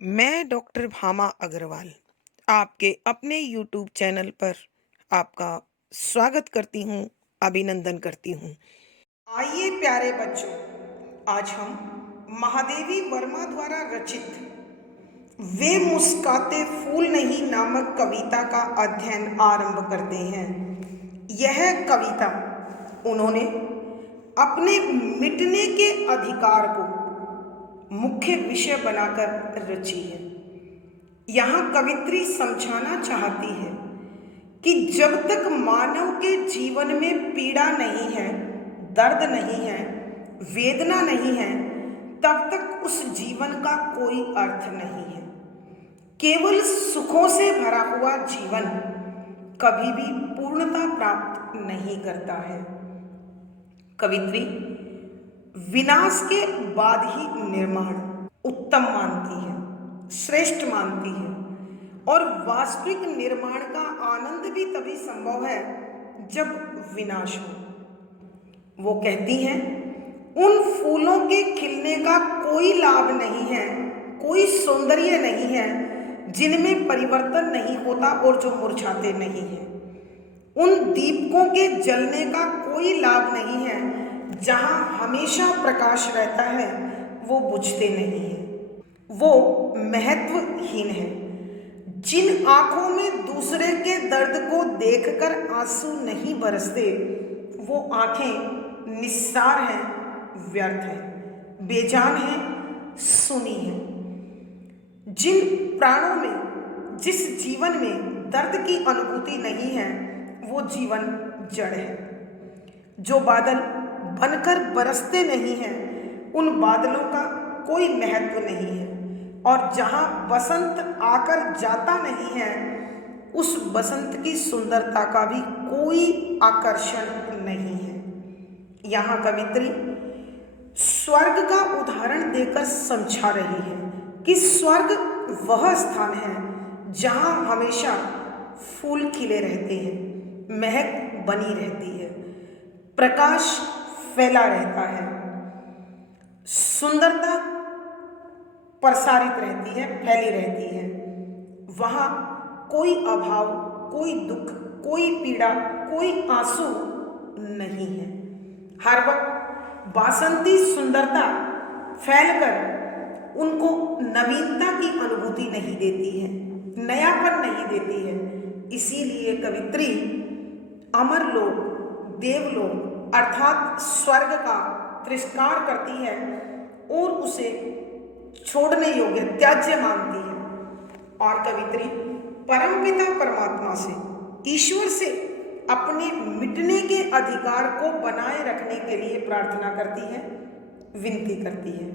मैं डॉक्टर भामा अग्रवाल आपके अपने यूट्यूब चैनल पर आपका स्वागत करती हूँ, अभिनंदन करती हूँ। आइए प्यारे बच्चों, आज हम महादेवी वर्मा द्वारा रचित वे मुस्काते फूल नहीं नामक कविता का अध्ययन आरंभ करते हैं। यह कविता उन्होंने अपने मिटने के अधिकार को मुख्य विषय बनाकर रची है। यहाँ कवित्री समझाना चाहती है कि जब तक मानव के जीवन में पीड़ा नहीं है, दर्द नहीं है, वेदना नहीं है, तब तक उस जीवन का कोई अर्थ नहीं है। केवल सुखों से भरा हुआ जीवन कभी भी पूर्णता प्राप्त नहीं करता है। कवित्री विनाश के बाद ही निर्माण उत्तम मानती है, श्रेष्ठ मानती है और वास्तविक निर्माण का आनंद भी तभी संभव है जब विनाश हो। वो कहती हैं, उन फूलों के खिलने का कोई लाभ नहीं है, कोई सौंदर्य नहीं है जिनमें परिवर्तन नहीं होता और जो मुरझाते नहीं हैं। उन दीपकों के जलने का कोई लाभ नहीं है जहाँ हमेशा प्रकाश रहता है, वो बुझते नहीं हैं। वो महत्वहीन है। जिन आंखों में दूसरे के दर्द को देखकर आंसू नहीं बरसते, वो आंखें निस्सार हैं, व्यर्थ हैं, बेजान हैं, सुनी हैं। जिन प्राणों में, जिस जीवन में दर्द की अनुभूति नहीं है, वो जीवन जड़ है। जो बादल बनकर बरसते नहीं हैं, उन बादलों का कोई महत्व नहीं है और जहाँ बसंत आकर जाता नहीं है, उस बसंत की सुंदरता का भी कोई आकर्षण नहीं है। यहाँ कवित्री स्वर्ग का उदाहरण देकर समझा रही है कि स्वर्ग वह स्थान है जहाँ हमेशा फूल खिले रहते हैं, महक बनी रहती है, प्रकाश फैला रहता है, सुंदरता प्रसारित रहती है, फैली रहती है। वहाँ कोई अभाव, कोई दुख, कोई पीड़ा, कोई आंसू नहीं है। हर वक्त बासंती सुंदरता फैलकर उनको नवीनता की अनुभूति नहीं देती है, नयापन नहीं देती है। इसीलिए कवित्री अमर लोक, देवलोक अर्थात स्वर्ग का तिरस्कार करती है और उसे छोड़ने योग्य, त्याज्य मानती है। और कवित्री परमपिता परमात्मा से, ईश्वर से अपने मिटने के अधिकार को बनाए रखने के लिए प्रार्थना करती है, विनती करती है।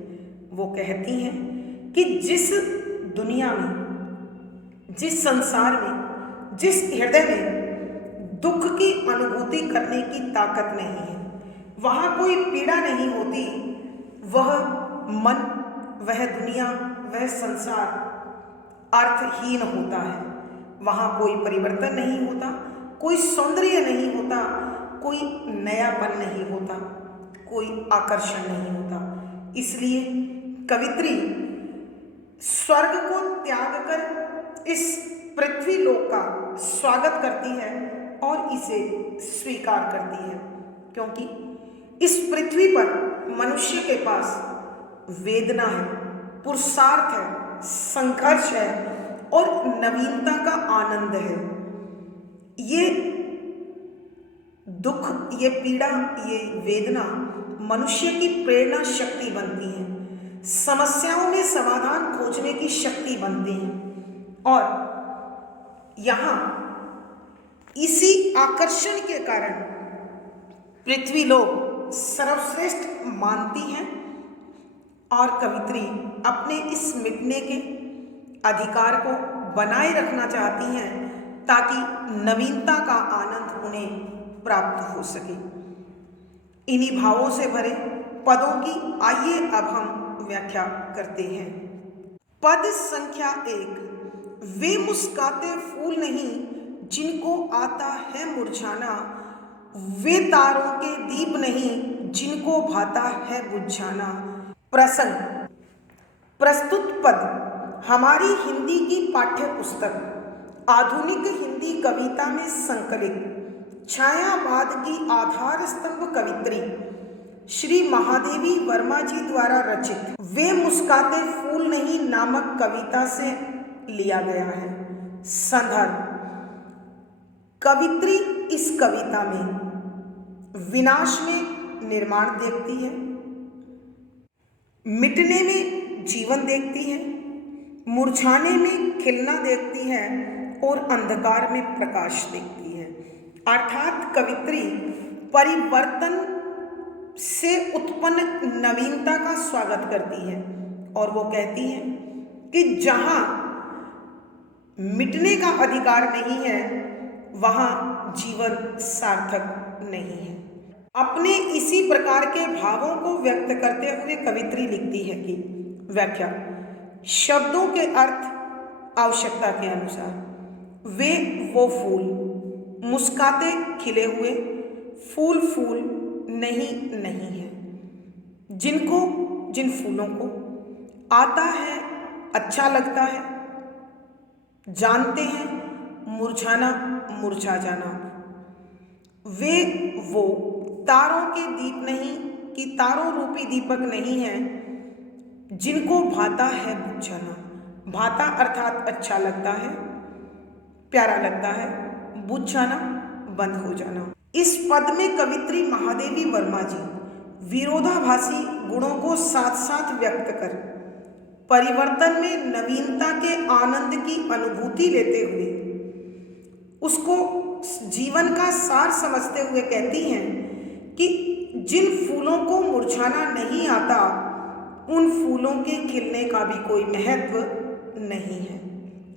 वो कहती हैं कि जिस दुनिया में, जिस संसार में, जिस हृदय में दुख की अनुभूति करने की ताकत नहीं है, वहाँ कोई पीड़ा नहीं होती, वह मन, वह दुनिया, वह संसार अर्थहीन होता है। वहाँ कोई परिवर्तन नहीं होता, कोई सौंदर्य नहीं होता, कोई नयापन नहीं होता, कोई आकर्षण नहीं होता। इसलिए कवित्री स्वर्ग को त्याग कर इस पृथ्वी लोक का स्वागत करती है और इसे स्वीकार करती है, क्योंकि इस पृथ्वी पर मनुष्य के पास वेदना है, पुरुषार्थ है, संघर्ष है और नवीनता का आनंद है। ये दुख, ये पीड़ा, ये वेदना मनुष्य की प्रेरणा शक्ति बनती है, समस्याओं में समाधान खोजने की शक्ति बनती है। और यहाँ इसी आकर्षण के कारण पृथ्वी लोक सर्वश्रेष्ठ मानती हैं और कवित्री अपने इस मिटने के अधिकार को बनाए रखना चाहती हैं ताकि नवीनता का आनंद उन्हें प्राप्त हो सके। इन्हीं भावों से भरे पदों की आइए अब हम व्याख्या करते हैं। पद संख्या 1। वे मुस्काते फूल नहीं जिनको आता है मुरझाना, वे तारों के दीप नहीं जिनको भाता है बुझाना। प्रसंग। प्रस्तुत पद हमारी हिंदी की पाठ्य पुस्तक आधुनिक हिंदी कविता में संकलित छायावाद की आधार स्तंभ कवित्री श्री महादेवी वर्मा जी द्वारा रचित वे मुस्काते फूल नहीं नामक कविता से लिया गया है। संदर्भ: कवित्री इस कविता में विनाश में निर्माण देखती है, मिटने में जीवन देखती है, मुरझाने में खिलना देखती है और अंधकार में प्रकाश देखती है। अर्थात कवित्री परिवर्तन से उत्पन्न नवीनता का स्वागत करती है और वो कहती है कि जहां मिटने का अधिकार नहीं है वहां जीवन सार्थक नहीं है। अपने इसी प्रकार के भावों को व्यक्त करते हुए कवित्री लिखती है कि व्याख्या: शब्दों के अर्थ आवश्यकता के अनुसार वे वो फूल मुस्काते खिले हुए फूल नहीं है जिन फूलों को आता है, अच्छा लगता है, जानते हैं मुरझाना मुरझा जाना। वे वो तारों के दीप नहीं कि तारों रूपी दीपक नहीं है जिनको भाता है बुझ जाना। भाता अर्थात अच्छा लगता है, प्यारा लगता है, बुझ जाना बंद हो जाना। इस पद में कवित्री महादेवी वर्मा जी विरोधाभासी गुणों को साथ साथ व्यक्त कर परिवर्तन में नवीनता के आनंद की अनुभूति लेते हुए उसको जीवन का सार समझते हुए कहती हैं कि जिन फूलों को मुरझाना नहीं आता उन फूलों के खिलने का भी कोई महत्व नहीं है,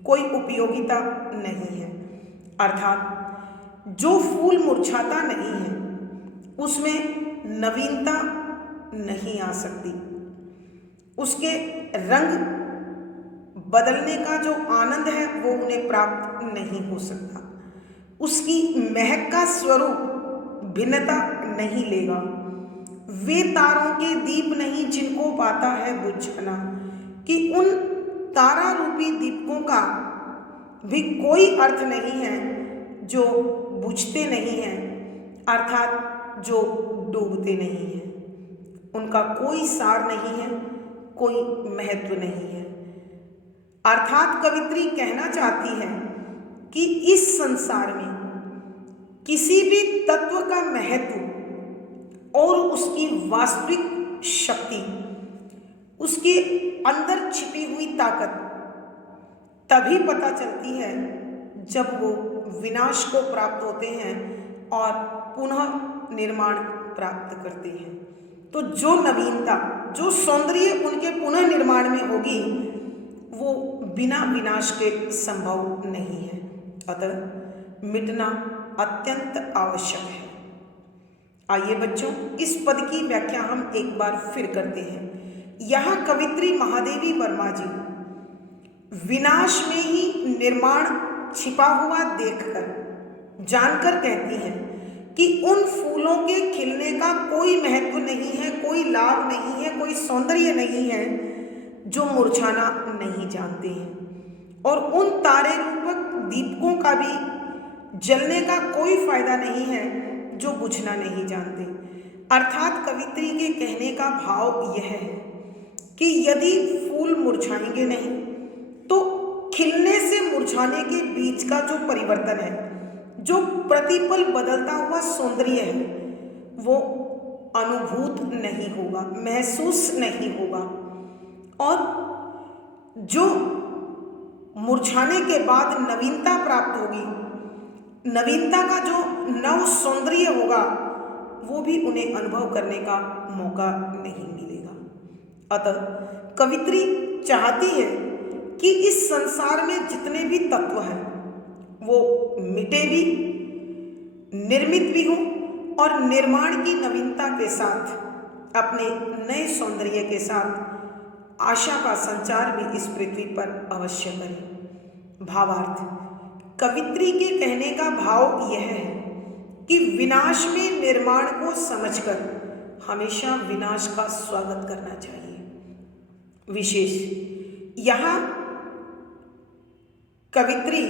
कोई उपयोगिता नहीं है। अर्थात जो फूल मुरझाता नहीं है उसमें नवीनता नहीं आ सकती, उसके रंग बदलने का जो आनंद है वो उन्हें प्राप्त नहीं हो सकता, उसकी महक का स्वरूप भिन्नता नहीं लेगा। वे तारों के दीप नहीं जिनको पाता है बुझ जाना, कि उन तारा रूपी दीपकों का भी कोई अर्थ नहीं है जो बुझते नहीं हैं, अर्थात जो डूबते नहीं हैं, उनका कोई सार नहीं है, कोई महत्व नहीं है। अर्थात कवित्री कहना चाहती है कि इस संसार में किसी भी तत्व का महत्व और उसकी वास्तविक शक्ति, उसके अंदर छिपी हुई ताकत तभी पता चलती है जब वो विनाश को प्राप्त होते हैं और पुनः निर्माण प्राप्त करते हैं। तो जो नवीनता, जो सौंदर्य उनके पुनः निर्माण में होगी वो बिना विनाश के संभव नहीं है। अतः मिटना अत्यंत आवश्यक है। आइए बच्चों, इस पद की व्याख्या हम एक बार फिर करते हैं। यहाँ कवित्री महादेवी वर्मा जी विनाश में ही निर्माण छिपा हुआ देखकर जानकर कहती हैं कि उन फूलों के खिलने का कोई महत्व नहीं है, कोई लाभ नहीं है, कोई सौंदर्य नहीं है जो मुरझाना नहीं जानते हैं, और उन तारे रूपक दीपकों का भी जलने का कोई फायदा नहीं है जो बुझना नहीं जानते। अर्थात कवित्री के कहने का भाव यह है कि यदि फूल मुरझाएंगे नहीं तो खिलने से मुरझाने के बीच का जो परिवर्तन है, जो प्रतिपल बदलता हुआ सौंदर्य है, वो अनुभूत नहीं होगा, महसूस नहीं होगा, और जो मुरझाने के बाद नवीनता प्राप्त होगी, नवीनता का जो नव सौंदर्य होगा वो भी उन्हें अनुभव करने का मौका नहीं मिलेगा। अतः कवित्री चाहती है कि इस संसार में जितने भी तत्व हैं वो मिटे भी, निर्मित भी हों और निर्माण की नवीनता के साथ, अपने नए सौंदर्य के साथ आशा का संचार भी इस पृथ्वी पर अवश्य करें। भावार्थ: कवित्री के कहने का भाव यह है कि विनाश में निर्माण को समझकर हमेशा विनाश का स्वागत करना चाहिए। विशेष यहाँ कवित्री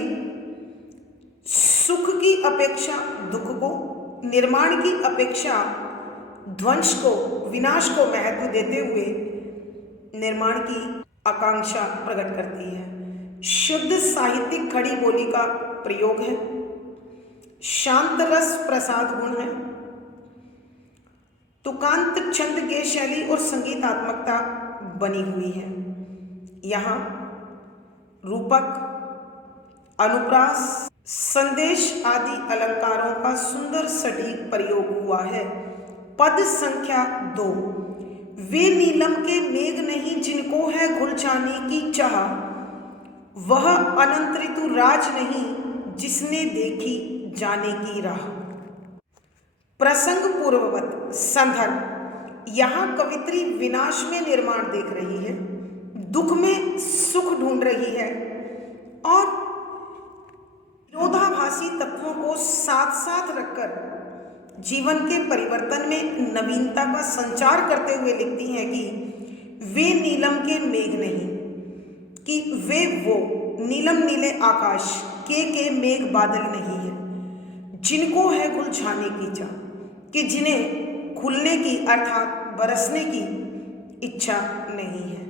सुख की अपेक्षा दुख को, निर्माण की अपेक्षा ध्वंस को, विनाश को महत्व देते हुए निर्माण की आकांक्षा प्रकट करती है। शुद्ध साहित्यिक खड़ी बोली का प्रयोग है, शांत रस प्रसाद गुण है, तुकांत छंद गेय शैली और संगीतात्मकता बनी हुई है। यहाँ रूपक, अनुप्रास, संदेश आदि अलंकारों का सुंदर सटीक प्रयोग हुआ है। पद संख्या 2। वे नीलम के मेघ नहीं जिनको है घुल जाने की चाह, वह अनंत ऋतु राज नहीं जिसने देखी जाने की राह। प्रसंग पूर्ववत संदर्भ। यहाँ कवित्री विनाश में निर्माण देख रही है, दुख में सुख ढूंढ रही है और विरोधाभासी तत्वों को साथ साथ रखकर जीवन के परिवर्तन में नवीनता का संचार करते हुए लिखती हैं कि वे नीलम के मेघ नहीं, कि वे वो नीलम नीले आकाश के मेघ बादल नहीं है जिनको है घुल जाने की चाह, कि जिन्हें खुलने की अर्थात बरसने की इच्छा नहीं है।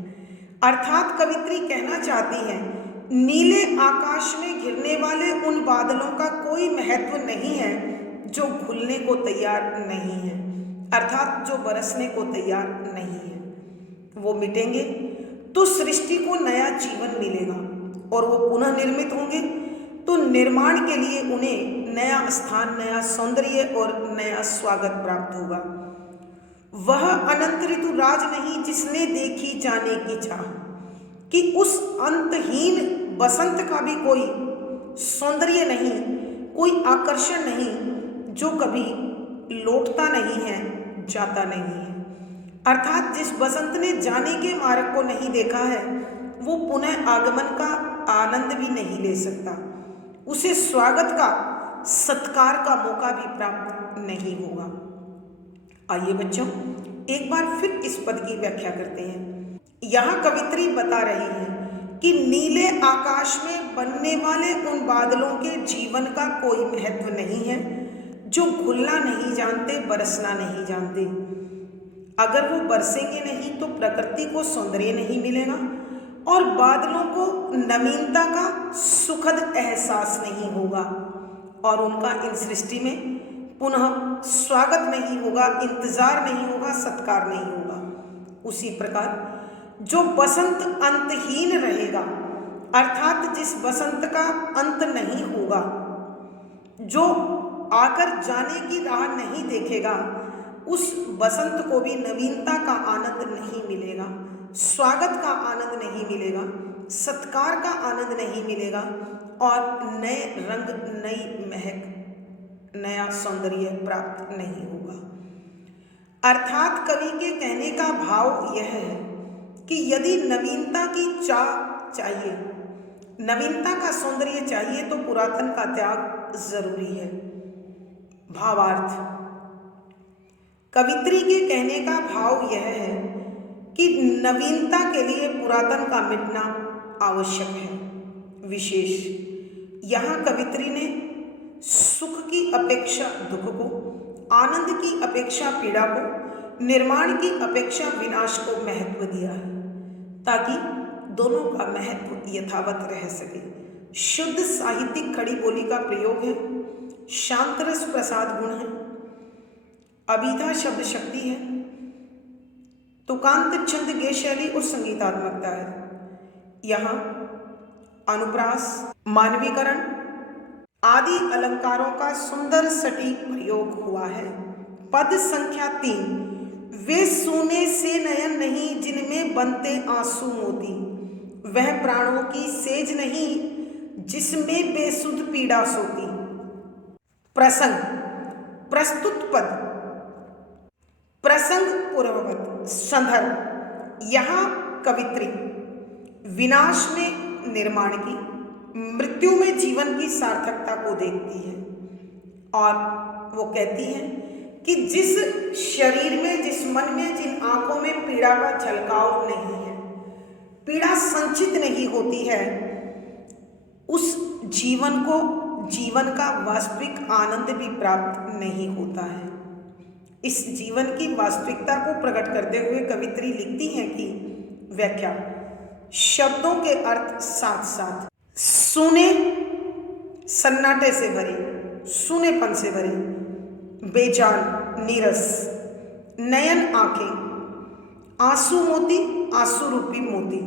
अर्थात कवित्री कहना चाहती है नीले आकाश में घिरने वाले उन बादलों का कोई महत्व नहीं है जो खुलने को तैयार नहीं है, अर्थात जो बरसने को तैयार नहीं है। वो मिटेंगे तो सृष्टि को नया जीवन मिलेगा और वो पुनः निर्मित होंगे तो निर्माण के लिए उन्हें नया स्थान, नया सौंदर्य और नया स्वागत प्राप्त होगा। वह अनंत ऋतु राज नहीं जिसने देखी जाने की चाह, कि उस अंतहीन बसंत का भी कोई सौंदर्य नहीं, कोई आकर्षण नहीं, जो कभी लौटता नहीं है, जाता नहीं है। अर्थात जिस बसंत ने जाने के मार्ग को नहीं देखा है वो पुनः आगमन का आनंद भी नहीं ले सकता, उसे स्वागत का, सत्कार का मौका भी प्राप्त नहीं होगा। आइए बच्चों एक बार फिर इस पद की व्याख्या करते हैं। यहाँ कवित्री बता रही है कि नीले आकाश में बनने वाले उन बादलों के जीवन का कोई महत्व नहीं है जो घुलना नहीं जानते, बरसना नहीं जानते। अगर वो बरसेंगे नहीं तो प्रकृति को सौंदर्य नहीं मिलेगा और बादलों को नवीनता का सुखद एहसास नहीं होगा और उनका इन सृष्टि में पुनः स्वागत नहीं होगा, इंतजार नहीं होगा, सत्कार नहीं होगा। उसी प्रकार जो बसंत अंतहीन रहेगा, अर्थात जिस बसंत का अंत नहीं होगा, जो आकर जाने की राह नहीं देखेगा, उस बसंत को भी नवीनता का आनंद नहीं मिलेगा, स्वागत का आनंद नहीं मिलेगा, सत्कार का आनंद नहीं मिलेगा और नए रंग, नई महक, नया सौंदर्य प्राप्त नहीं होगा। अर्थात कवि के कहने का भाव यह है कि यदि नवीनता की चाह चाहिए, नवीनता का सौंदर्य चाहिए तो पुरातन का त्याग जरूरी है। भावार्थ। कवित्री के कहने का भाव यह है कि नवीनता के लिए पुरातन का मिटना आवश्यक है। विशेष यहाँ कवित्री ने सुख की अपेक्षा दुख को, आनंद की अपेक्षा पीड़ा को, निर्माण की अपेक्षा विनाश को महत्व दिया है ताकि दोनों का महत्व यथावत रह सके। शुद्ध साहित्यिक खड़ी बोली का प्रयोग है, शांत रस प्रसाद गुण है, अभिधा शब्द शक्ति है, तुकांत छंद गेय शैली और संगीतात्मकता है। यहाँ अनुप्रास, मानवीकरण आदि अलंकारों का सुंदर सटीक प्रयोग हुआ है। पद संख्या 3। वे सोने से नयन नहीं जिनमें बनते आंसू मोती, वह प्राणों की सेज नहीं जिसमें बेसुध पीड़ा सोती। प्रसंग। प्रस्तुत पद प्रसंग पूर्ववत संदर्भ। यहाँ कवित्री विनाश में निर्माण की, मृत्यु में जीवन की सार्थकता को देखती है और वो कहती है कि जिस शरीर में, जिस मन में, जिन आंखों में पीड़ा का झलकाव नहीं है, पीड़ा संचित नहीं होती है, उस जीवन को जीवन का वास्तविक आनंद भी प्राप्त नहीं होता है। इस जीवन की वास्तविकता को प्रकट करते हुए कवित्री लिखती हैं कि व्याख्या, शब्दों के अर्थ साथ साथ सुने, सन्नाटे से भरे, सुनेपन से भरे, बेजान, नीरस, नयन आंखें, आंसू मोती, आंसू रूपी मोती,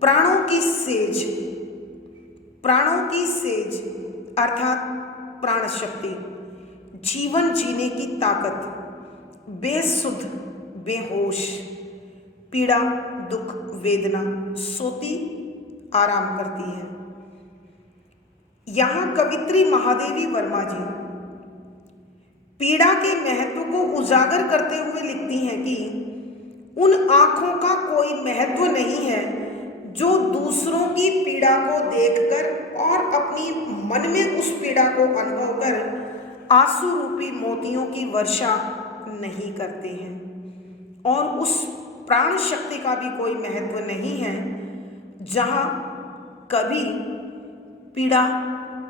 प्राणों की सेज, प्राणों की सेज अर्थात प्राण शक्ति, जीवन जीने की ताकत, बेसुध, बेहोश, पीड़ा, दुख, वेदना, सोती आराम करती है। यहां कवित्री महादेवी वर्मा जी पीड़ा के महत्व को उजागर करते हुए लिखती हैं कि उन आंखों का कोई महत्व नहीं है जो दूसरों की पीड़ा को देखकर और अपनी मन में उस पीड़ा को अनुभव कर आंसू रूपी मोतियों की वर्षा नहीं करते हैं, और उस प्राण शक्ति का भी कोई महत्व नहीं है जहां कभी पीड़ा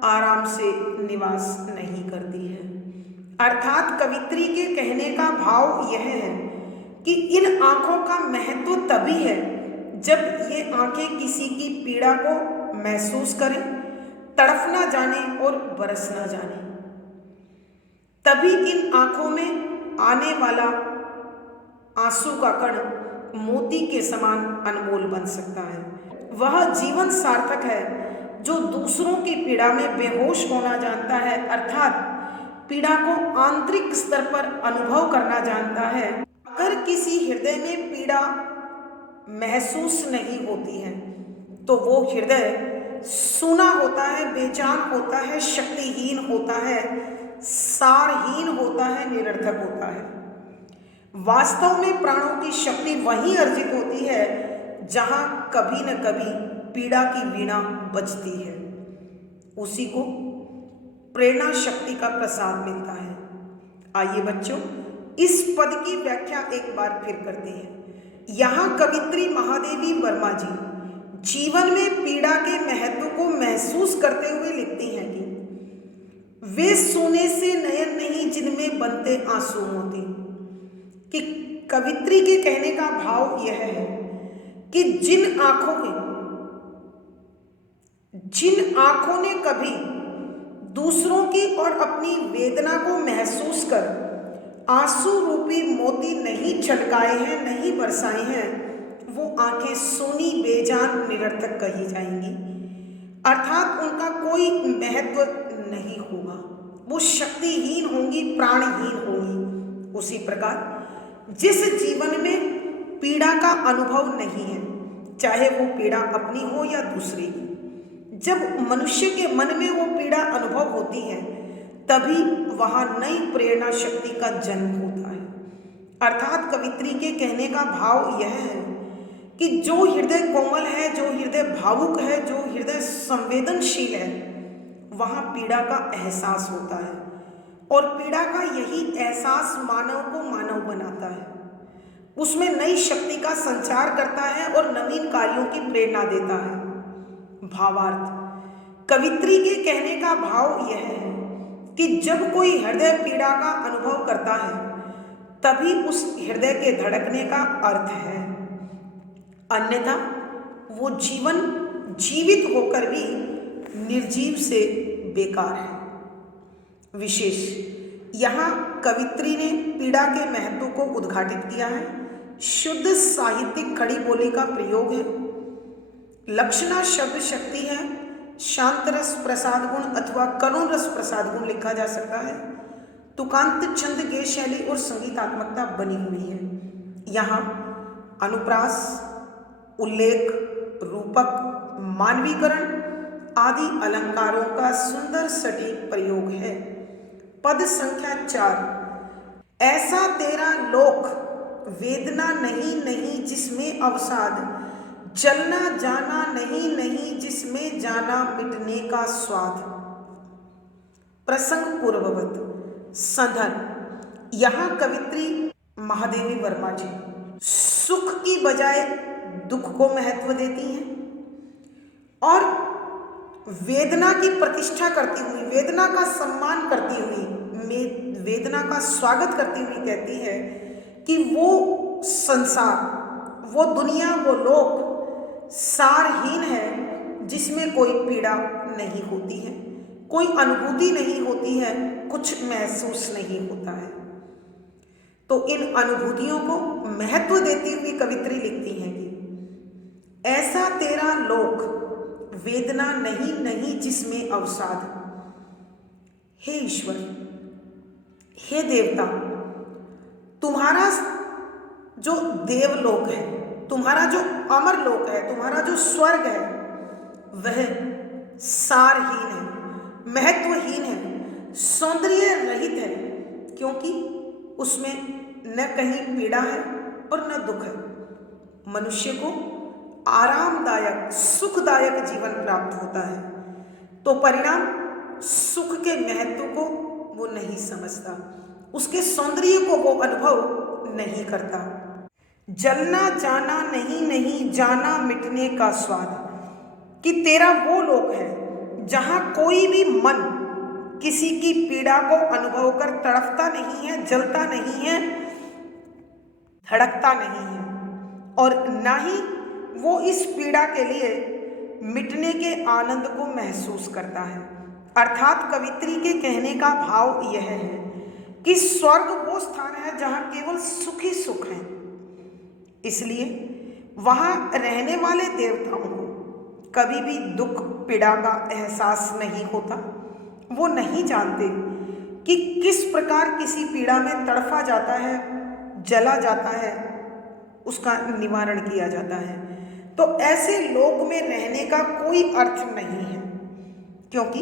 आराम से निवास नहीं करती है। अर्थात कवित्री के कहने का भाव यह है कि इन आंखों का महत्व तभी है जब ये आंखें किसी की पीड़ा को महसूस करें, तड़फ ना जाने और बरस ना जाने। तभी इन आंखों में आने वाला आंसू का कण मोती के समान अनमोल बन सकता है। वह जीवन सार्थक है जो दूसरों की पीड़ा में बेहोश होना जानता है, अर्थात पीड़ा को आंतरिक स्तर पर अनुभव करना जानता है। अगर किसी हृदय में पीड़ा महसूस नहीं होती है तो वो हृदय सूना होता है, बेजान होता है, शक्तिहीन होता है, सारहीन होता है, निरर्थक होता है। वास्तव में प्राणों की शक्ति वहीं अर्जित होती है जहां कभी न कभी पीड़ा की वीणा बजती है। उसी को प्रेरणा शक्ति का प्रसाद मिलता है। आइए बच्चों, इस पद की व्याख्या एक बार फिर करते हैं। यहाँ कवित्री महादेवी वर्मा जी जीवन में पीड़ा के महत्व को महसूस करते हुए लिखती हैं कि वे सोने से नयन नहीं जिनमें बनते आंसू मोती। कि कवित्री के कहने का भाव यह है कि जिन आंखों ने कभी दूसरों की और अपनी वेदना को महसूस कर आंसू रूपी मोती नहीं छलकाए हैं, नहीं बरसाए हैं, वो आंखें सोनी, बेजान, निरर्थक कही जाएंगी। अर्थात उनका कोई महत्व नहीं होगा, वो शक्तिहीन होंगी, प्राणहीन होंगी। उसी प्रकार जिस जीवन में पीड़ा का अनुभव नहीं है, चाहे वो पीड़ा अपनी हो या दूसरी की, जब मनुष्य के मन में वो पीड़ा अनुभव होती है तभी वहाँ नई प्रेरणा शक्ति का जन्म होता है। अर्थात कवित्री के कहने का भाव यह है कि जो हृदय कोमल है, जो हृदय भावुक है, जो हृदय संवेदनशील है, वहाँ पीड़ा का एहसास होता है, और पीड़ा का यही एहसास मानव को मानव बनाता है, उसमें नई शक्ति का संचार करता है और नवीन कार्यों की प्रेरणा देता है। भावार्थ, कवित्री के कहने का भाव यह है कि जब कोई हृदय पीड़ा का अनुभव करता है तभी उस हृदय के धड़कने का अर्थ है, अन्यथा वो जीवन जीवित होकर भी निर्जीव से बेकार है। विशेष यहाँ कवित्री ने पीड़ा के महत्व को उद्घाटित किया है। शुद्ध साहित्यिक खड़ी बोली का प्रयोग है। लक्षणा शब्द शक्ति है। शांत रस प्रसाद गुण अथवा करुण रस प्रसाद गुण लिखा जा सकता है। तुकांत छंद गेय शैली और संगीतात्मकता बनी हुई है। यहाँ अनुप्रास, उल्लेख, रूपक, मानवीकरण आदि अलंकारों का सुंदर सटीक प्रयोग है। पद संख्या 4, ऐसा तेरा लोक वेदना नहीं नहीं जिसमें अवसाद, जलना जाना नहीं नहीं जिसमें जाना मिटने का स्वाद। प्रसंग पूर्ववत संदर्भ, यहाँ कवित्री महादेवी वर्मा जी सुख की बजाय दुख को महत्व देती हैं और वेदना की प्रतिष्ठा करती हुई, वेदना का सम्मान करती हुई, वेदना का स्वागत करती हुई कहती है कि वो संसार, वो दुनिया, वो लोक सारहीन है जिसमें कोई पीड़ा नहीं होती है, कोई अनुभूति नहीं होती है, कुछ महसूस नहीं होता है। तो इन अनुभूतियों को महत्व देती हुई कवित्री लिखती हैं कि ऐसा तेरा लोक वेदना नहीं नहीं जिसमें अवसाद। हे ईश्वर, हे देवता, तुम्हारा जो देवलोक है, तुम्हारा जो अमर लोक है, तुम्हारा जो स्वर्ग है, वह सारहीन है, महत्वहीन है, सौंदर्य रहित है, क्योंकि उसमें न कहीं पीड़ा है और न दुख है। मनुष्य को आरामदायक, सुखदायक जीवन प्राप्त होता है, तो परिणाम सुख के महत्व को वो नहीं समझता, उसके सौंदर्य को वो अनुभव नहीं करता। जलना जाना नहीं नहीं जाना मिटने का स्वाद, कि तेरा वो लोक है जहां कोई भी मन किसी की पीड़ा को अनुभव कर तड़पता नहीं है, जलता नहीं है, धड़कता नहीं है, और ना ही वो इस पीड़ा के लिए मिटने के आनंद को महसूस करता है। अर्थात कवित्री के कहने का भाव यह है कि स्वर्ग वो स्थान है जहां केवल सुख ही सुख है, इसलिए वहां रहने वाले देवताओं को कभी भी दुख पीड़ा का एहसास नहीं होता। वो नहीं जानते कि किस प्रकार किसी पीड़ा में तड़फा जाता है, जला जाता है, उसका निवारण किया जाता है। तो ऐसे लोक में रहने का कोई अर्थ नहीं है, क्योंकि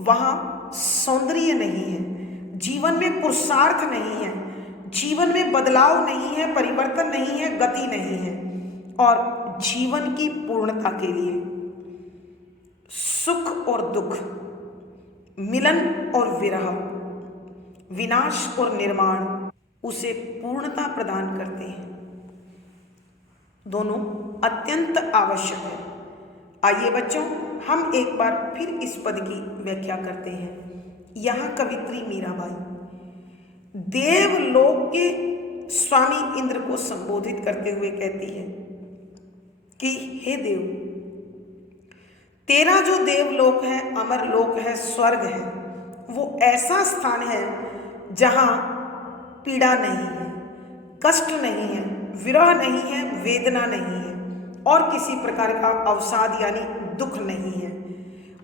वहाँ सौंदर्य नहीं है, जीवन में पुरुषार्थ नहीं है, जीवन में बदलाव नहीं है, परिवर्तन नहीं है, गति नहीं है। और जीवन की पूर्णता के लिए सुख और दुख, मिलन और विरह, विनाश और निर्माण उसे पूर्णता प्रदान करते हैं। दोनों अत्यंत आवश्यक है। आइए बच्चों, हम एक बार फिर इस पद की व्याख्या करते हैं। यहाँ कवित्री मीराबाई देवलोक के स्वामी इंद्र को संबोधित करते हुए कहती है कि हे देव, तेरा जो देवलोक है, अमर लोक है, स्वर्ग है, वो ऐसा स्थान है जहाँ पीड़ा नहीं है, कष्ट नहीं है, विरह नहीं है, वेदना नहीं है, और किसी प्रकार का अवसाद यानी दुख नहीं है।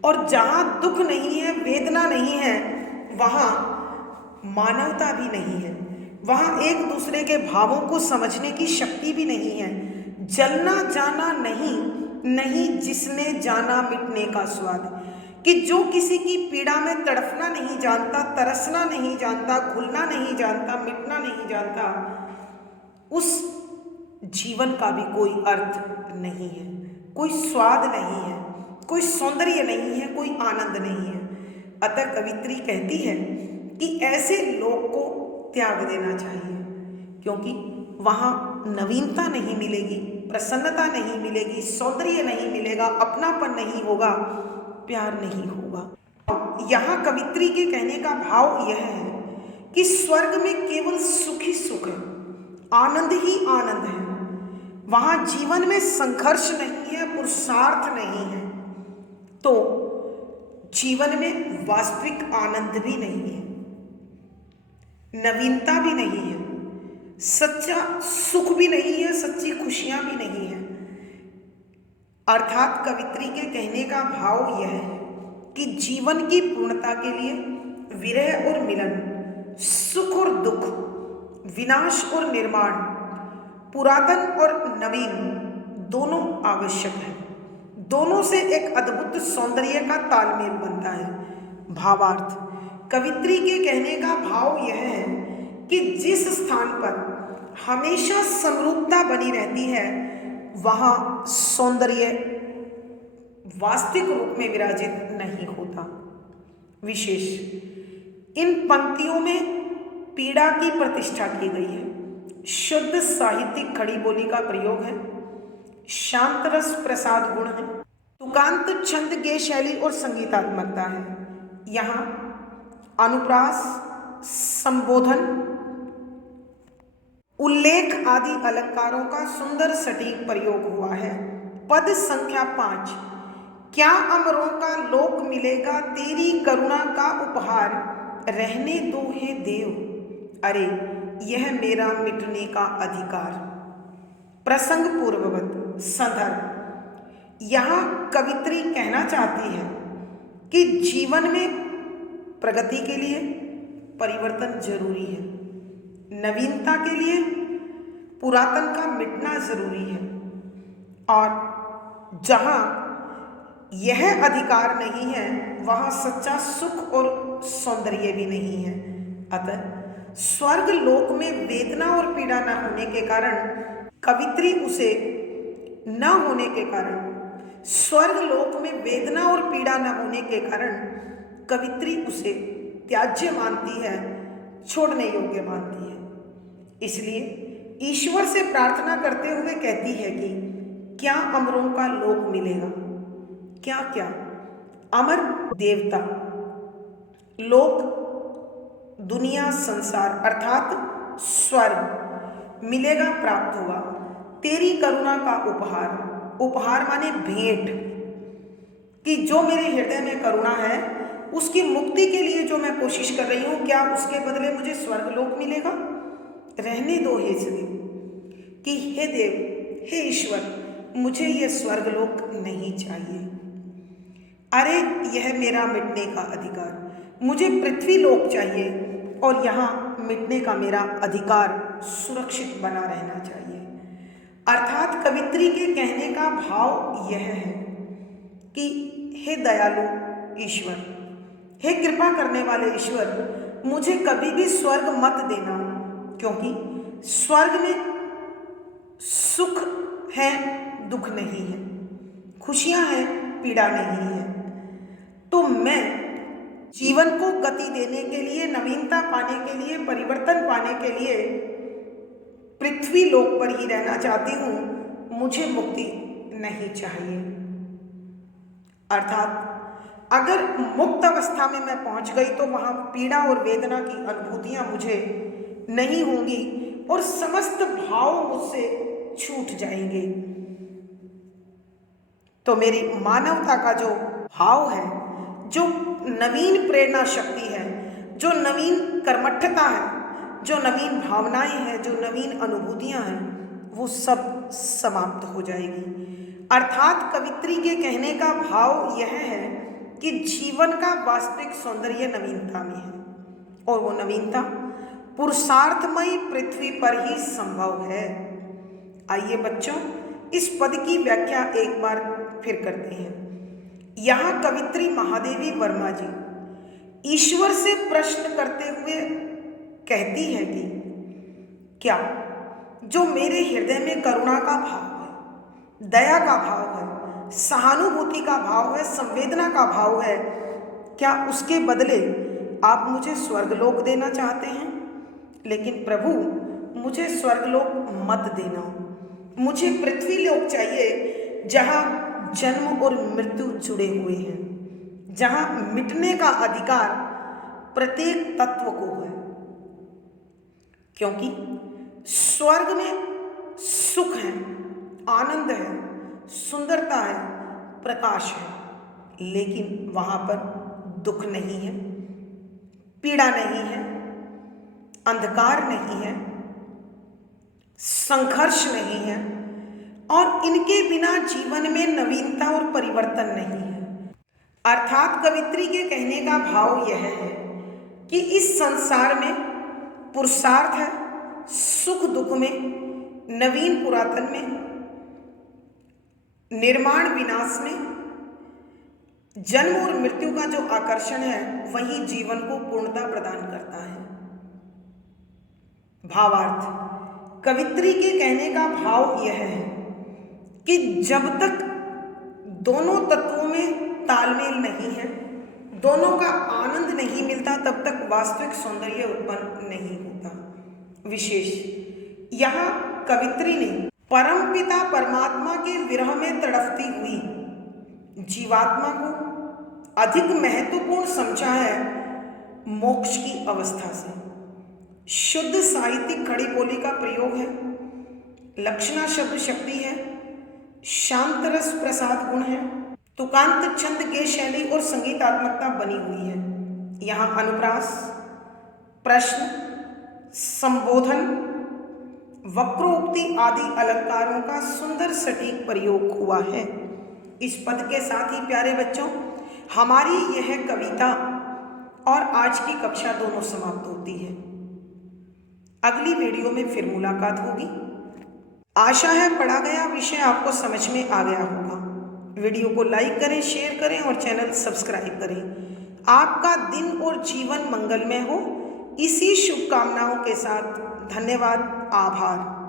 और जहाँ दुख नहीं है, वेदना नहीं है, वहाँ मानवता भी नहीं है, वहाँ एक दूसरे के भावों को समझने की शक्ति भी नहीं है। जलना जाना नहीं नहीं जिसने जाना मिटने का स्वाद, कि जो किसी की पीड़ा में तड़फना नहीं जानता, तरसना नहीं जानता, घुलना नहीं जानता, मिटना नहीं जानता, उस जीवन का भी कोई अर्थ नहीं है, कोई स्वाद नहीं है, कोई सौंदर्य नहीं है, कोई आनंद नहीं है। अतः कवित्री कहती है कि ऐसे लोक को त्याग देना चाहिए, क्योंकि वहाँ नवीनता नहीं मिलेगी, प्रसन्नता नहीं मिलेगी, सौंदर्य नहीं मिलेगा, अपनापन नहीं होगा, प्यार नहीं होगा। यहाँ कवित्री के कहने का भाव यह है कि स्वर्ग में केवल सुख ही सुख है, आनंद ही आनंद है, वहाँ जीवन में संघर्ष नहीं है, पुरुषार्थ नहीं है, तो जीवन में वास्तविक आनंद भी नहीं है, नवीनता भी नहीं है, सच्चा सुख भी नहीं है, सच्ची खुशियां भी नहीं है। अर्थात कवित्री के कहने का भाव यह है कि जीवन की पूर्णता के लिए विरह और मिलन, सुख और दुख, विनाश और निर्माण, पुरातन और नवीन दोनों आवश्यक है। दोनों से एक अद्भुत सौंदर्य का तालमेल बनता है। भावार्थ, कवित्री के कहने का भाव यह है कि जिस स्थान पर हमेशा समरूपता बनी रहती है, वहाँ सौंदर्य वास्तविक रूप में विराजित नहीं होता। विशेष इन पंक्तियों में पीड़ा की प्रतिष्ठा की गई है, शुद्ध साहित्यिक खड़ी बोली का प्रयोग है, शांत रस प्रसाद गुण है, सुकांत छंद गेय शैली और संगीतात्मकता है। यहाँ अनुप्रास, संबोधन, उल्लेख आदि अलंकारों का सुंदर सटीक प्रयोग हुआ है। पद संख्या 5। क्या अमरों का लोक मिलेगा तेरी करुणा का उपहार, रहने दो हे देव, अरे यह मेरा मिटने का अधिकार। प्रसंग पूर्ववत संदर्भ। यहाँ कवित्री कहना चाहती है कि जीवन में प्रगति के लिए परिवर्तन जरूरी है, नवीनता के लिए पुरातन का मिटना जरूरी है, और जहाँ यह अधिकार नहीं है वहाँ सच्चा सुख और सौंदर्य भी नहीं है। अतः स्वर्ग लोक में वेदना और पीड़ा न होने के कारण कवित्री उसे न होने के कारण स्वर्ग लोक में वेदना और पीड़ा न होने के कारण कवित्री उसे त्याज्य मानती है, छोड़ने योग्य मानती है। इसलिए ईश्वर से प्रार्थना करते हुए कहती है कि क्या अमरों का लोक मिलेगा। क्या क्या अमर देवता, लोक, दुनिया, संसार अर्थात स्वर्ग मिलेगा, प्राप्त होगा। तेरी करुणा का उपहार, उपहार माने भेंट, कि जो मेरे हृदय में करुणा है उसकी मुक्ति के लिए जो मैं कोशिश कर रही हूँ, क्या उसके बदले मुझे स्वर्गलोक मिलेगा। रहने दो हे देव, कि हे देव, हे ईश्वर, मुझे यह स्वर्गलोक नहीं चाहिए। अरे यह मेरा मिटने का अधिकार, मुझे पृथ्वी लोक चाहिए और यहाँ मिटने का मेरा अधिकार सुरक्षित बना रहना चाहिए। अर्थात कवित्री के कहने का भाव यह है कि हे दयालु ईश्वर, हे कृपा करने वाले ईश्वर, मुझे कभी भी स्वर्ग मत देना, क्योंकि स्वर्ग में सुख है, दुख नहीं है, खुशियां हैं, पीड़ा नहीं है। तो मैं जीवन को गति देने के लिए, नवीनता पाने के लिए, परिवर्तन पाने के लिए पृथ्वी लोक पर ही रहना चाहती हूँ, मुझे मुक्ति नहीं चाहिए। अर्थात अगर मुक्त अवस्था में मैं पहुंच गई तो वहां पीड़ा और वेदना की अनुभूतियां मुझे नहीं होंगी और समस्त भाव मुझसे छूट जाएंगे। तो मेरी मानवता का जो भाव है, जो नवीन प्रेरणा शक्ति है, जो नवीन कर्मठता है, जो नवीन भावनाएं हैं, जो नवीन अनुभूतियां हैं, वो सब समाप्त हो जाएगी। अर्थात कवित्री के कहने का भाव यह है कि जीवन का वास्तविक सौंदर्य नवीनता में है, और वो नवीनता पुरुषार्थमयी पृथ्वी पर ही संभव है। आइए बच्चों, इस पद की व्याख्या एक बार फिर करते हैं। यहाँ कवित्री महादेवी वर्मा जी ईश्वर से प्रश्न करते हुए कहती है कि क्या जो मेरे हृदय में करुणा का भाव है, दया का भाव है, सहानुभूति का भाव है, संवेदना का भाव है, क्या उसके बदले आप मुझे स्वर्गलोक देना चाहते हैं। लेकिन प्रभु, मुझे स्वर्गलोक मत देना, मुझे पृथ्वी लोक चाहिए, जहाँ जन्म और मृत्यु जुड़े हुए हैं, जहाँ मिटने का अधिकार प्रत्येक तत्व को है। क्योंकि स्वर्ग में सुख है, आनंद है, सुंदरता है, प्रकाश है, लेकिन वहाँ पर दुख नहीं है, पीड़ा नहीं है, अंधकार नहीं है, संघर्ष नहीं है, और इनके बिना जीवन में नवीनता और परिवर्तन नहीं है। अर्थात कवित्री के कहने का भाव यह है कि इस संसार में पुरुषार्थ है, सुख दुख में, नवीन पुरातन में, निर्माण विनाश में, जन्म और मृत्यु का जो आकर्षण है वही जीवन को पूर्णता प्रदान करता है। भावार्थ, कवित्री के कहने का भाव यह है कि जब तक दोनों तत्वों में तालमेल नहीं है, दोनों का आनंद नहीं मिलता, तब तक वास्तविक सौंदर्य उत्पन्न नहीं होता। विशेष यहाँ कवित्री ने परमपिता परमात्मा के विरह में तड़पती हुई जीवात्मा को अधिक महत्वपूर्ण समझा है मोक्ष की अवस्था से। शुद्ध साहित्यिक खड़ी बोली का प्रयोग है, लक्षणा शब्द शक्ति है, शांत रस प्रसाद गुण है, तुकांत छंद के शैली और संगीतात्मकता बनी हुई है। यहाँ अनुप्रास, प्रश्न, संबोधन, वक्रोक्ति आदि अलंकारों का सुंदर सटीक प्रयोग हुआ है। इस पद के साथ ही प्यारे बच्चों, हमारी यह कविता और आज की कक्षा दोनों समाप्त होती है। अगली वीडियो में फिर मुलाकात होगी। आशा है पढ़ा गया विषय आपको समझ में आ गया होगा। वीडियो को लाइक करें, शेयर करें और चैनल सब्सक्राइब करें। आपका दिन और जीवन मंगलमय हो, इसी शुभकामनाओं के साथ धन्यवाद, आभार।